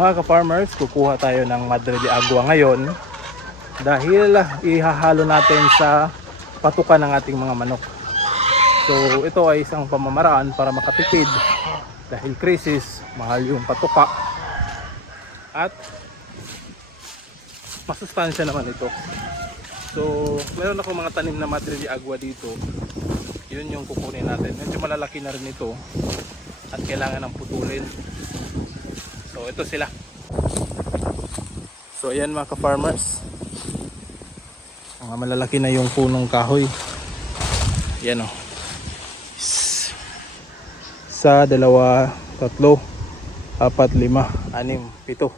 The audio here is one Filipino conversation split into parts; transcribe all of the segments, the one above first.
Mga ka-farmers, kukuha tayo ng Madre de Agua ngayon dahil ihahalo natin sa patukan ng ating mga manok. So ito ay isang pamamaraan para makatipid dahil crisis, mahal yung patuka at masustansya naman ito. So meron ako mga tanim na Madre de Agua dito, yun yung kukunin natin. Medyo malalaki na rin ito at kailangan ng putulin. So ito sila. So ayan mga ka-farmers, mga malalaki na yung punong kahoy. Yan o, isa, dalawa, tatlo, apat, lima, anim, pito.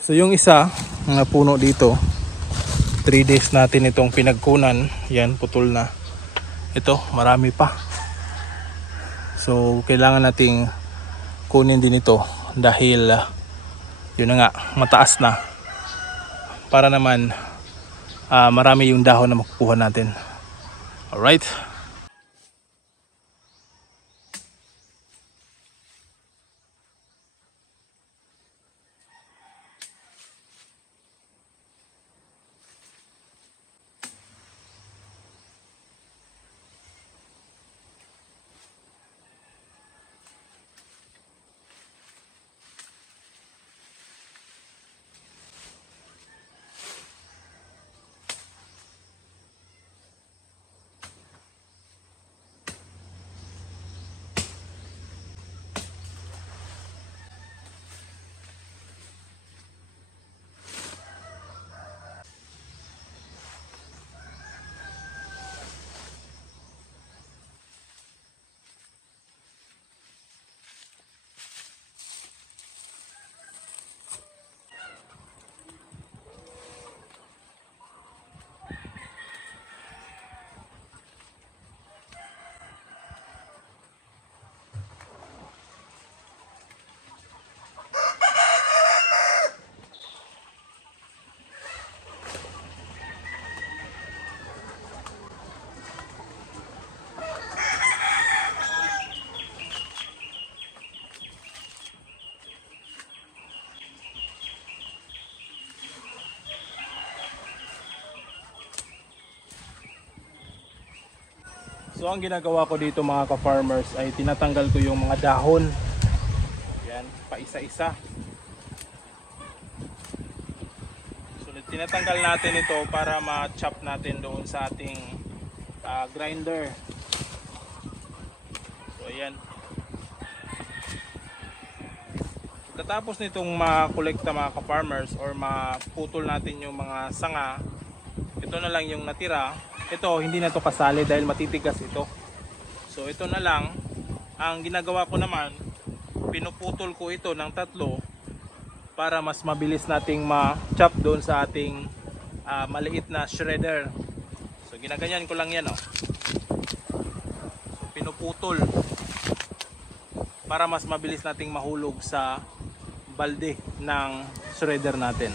So yung isa na puno dito, 3 days natin itong pinagkunan. Yan, putol na. Ito, marami pa. So kailangan nating kunin din ito dahil yun na nga, mataas na, para naman marami yung dahon na makukuha natin. Alright. So ang ginagawa ko dito mga ka-farmers ay tinatanggal ko yung mga dahon. Yan, paisa-isa. So tinatanggal natin ito para ma-chop natin doon sa ating grinder. So ayan. Pagkatapos nitong makolekta mga ka-farmers or maputol natin yung mga sanga, ito na lang yung natira. Ito hindi na to kasali dahil matitigas ito. So ito na lang. Ang ginagawa ko naman, pinuputol ko ito ng 3 para mas mabilis nating ma-chop doon sa ating maliit na shredder. So ginaganyan ko lang yan oh. So, pinuputol para mas mabilis nating mahulog sa balde ng shredder natin.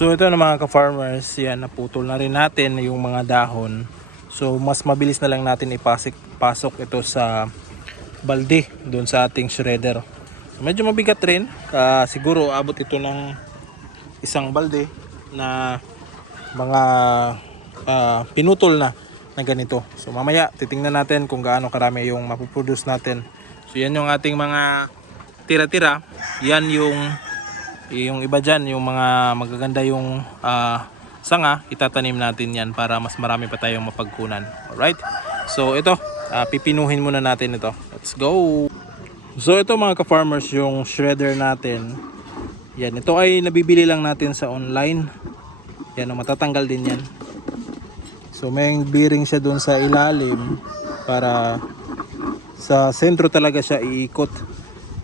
So ito na mga ka-farmers, yan, naputol na rin natin yung mga dahon. So mas mabilis na lang natin ipasok ito sa balde doon sa ating shredder. So, medyo mabigat rin, siguro abot ito ng isang balde na mga pinutol na ganito. So mamaya titingnan natin kung gaano karami yung mapuproduce natin. So yan yung ating mga tira-tira. Yan yung iba dyan, yung mga magaganda yung sanga, itatanim natin yan para mas marami pa tayong mapagkunan. Alright, so ito, pipinuhin muna natin ito. Let's go. So ito mga ka-farmers, yung shredder natin. Yan, ito ay nabibili lang natin sa online. Yan, matatanggal din yan. So may bearing siya dun sa ilalim para sa sentro talaga siya iikot.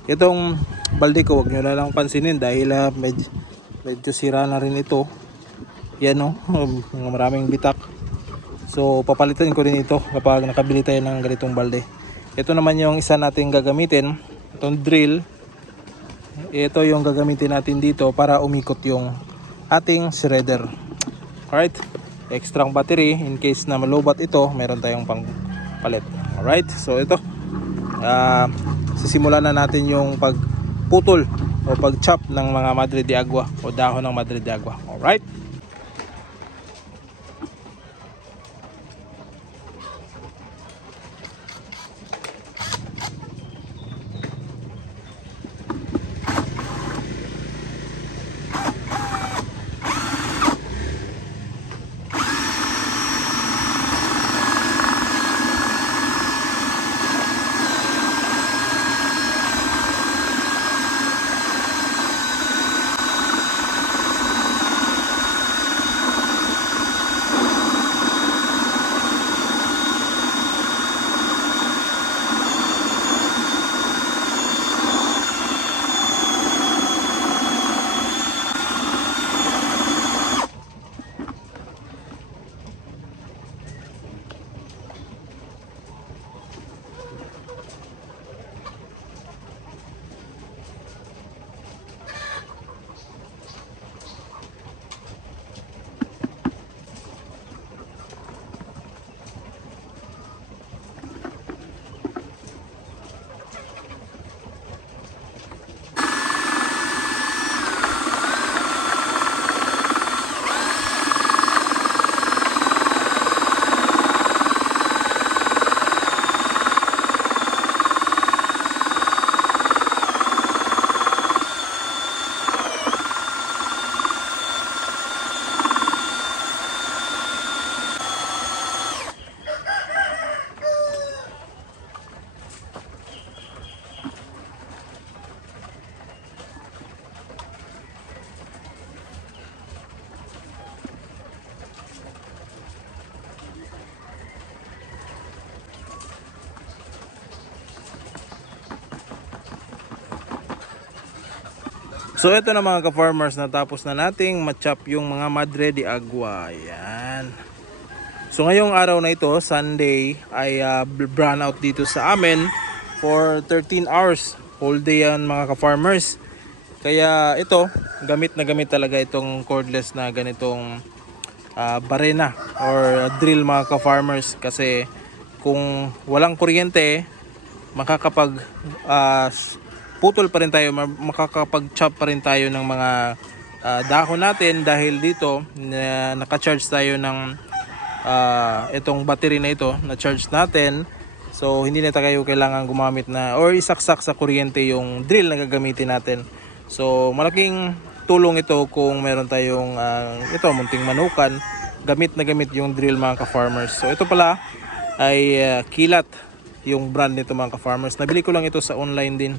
Itong balde ko, wag nyo na lang pansinin dahil medyo sira na rin ito. Yan o, maraming bitak. So papalitan ko rin ito kapag nakabili tayo ng ganitong balde. Ito naman yung isa nating gagamitin, itong drill. Ito yung gagamitin natin dito para umikot yung ating shredder. Alright, extra battery in case na malubat ito, meron tayong pang palit. Alright, so ito sisimulan na natin yung pagputol o pag-chop ng mga Madre de Agua o dahon ng Madre de Agua. Alright. So ito na mga ka-farmers, natapos na nating ma-chop yung mga Madre de Agua. Ayan. So ngayong araw na ito, Sunday, ay brownout dito sa amin for 13 hours. Whole day yan mga ka-farmers. Kaya ito, gamit na gamit talaga itong cordless na ganitong barena or drill mga ka-farmers. Kasi kung walang kuryente, makakapag putol pa rin tayo, makakapag-chop pa rin tayo ng mga dahon natin dahil dito naka-charge tayo ng itong battery na ito na charge natin. So hindi na tayo kailangan gumamit na or isaksak sa kuryente yung drill na gagamitin natin. So malaking tulong ito kung meron tayong ito munting manukan, gamit na gamit yung drill mga ka-farmers. So ito pala ay Kilat yung brand nito mga ka-farmers. Nabili ko lang ito sa online din.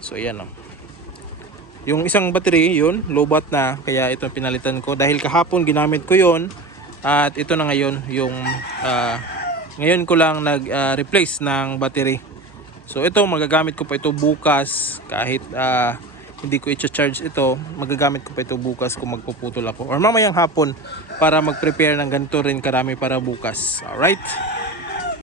So ayan o. Yung isang battery yun, low-bat na. Kaya ito pinalitan ko. Dahil kahapon ginamit ko yun. At ito na ngayon yung ngayon ko lang nag-replace ng battery. So ito magagamit ko pa ito bukas. Kahit hindi ko i-charge ito, magagamit ko pa ito bukas kung magpuputol ako. Or mamayang hapon para mag-prepare ng ganito rin karami para bukas. Alright.